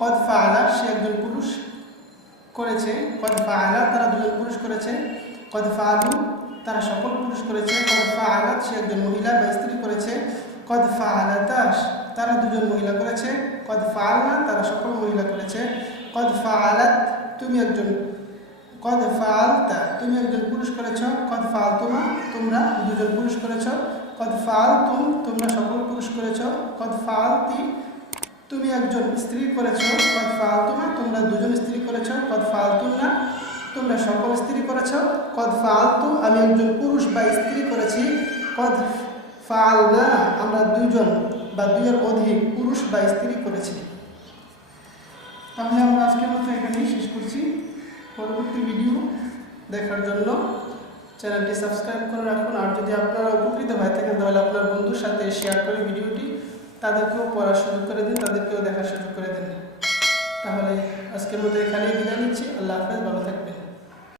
কদ ফাআলা সে একজন পুরুষ করেছে, কদ ফাআলা তারা দুজন পুরুষ করেছে, কদ ফাআলু তারা সকল পুরুষ করেছে, কদ ফাআলাত সে একজন মহিলা বা স্ত্রী করেছে, কদ ফাআলাতা তারা দুজন মহিলা করেছে, কদ ফাআলনা তারা সকল মহিলা করেছে, কদ ফাআলাত তুমি একজন, কদ ফাআলতা তুমি একজন পুরুষ করেছ, কদ ফাআলতুমা তোমরা দুজন পুরুষ করেছ, কদ ফাআলতুম তোমরা সকল পুরুষ করেছ, কদ ফাআলতি তুমি একজন স্ত্রী করেছ, কদ ফাআলতুমা তোমরা দুজন স্ত্রী করেছ, কদ ফাআলতুনা তোমরা সকল স্ত্রী করেছ, কদ ফাআলতু আমি একজন পুরুষ বা স্ত্রী করেছি, কদ ফাআলনা আমরা দুজন বা দুইয়ের অধিক পুরুষ বা স্ত্রী করেছি। তাহলে আমরা আজকের মতো এখানেই শেষ করছি। পরবর্তী ভিডিও দেখার জন্য চ্যানেলটি সাবস্ক্রাইব করে রাখুন। আর যদি আপনারা উপকৃত হয়ে থাকেন তাহলে আপনার বন্ধুর সাথে শেয়ার করে ভিডিওটি তাদেরকেও পড়ার সুযোগ করে দিন, তাদেরকেও দেখার সুযোগ করে দিন। তাহলে আজকের মতো এখানেই বিদায় নিচ্ছি। আল্লাহ হাফেজ।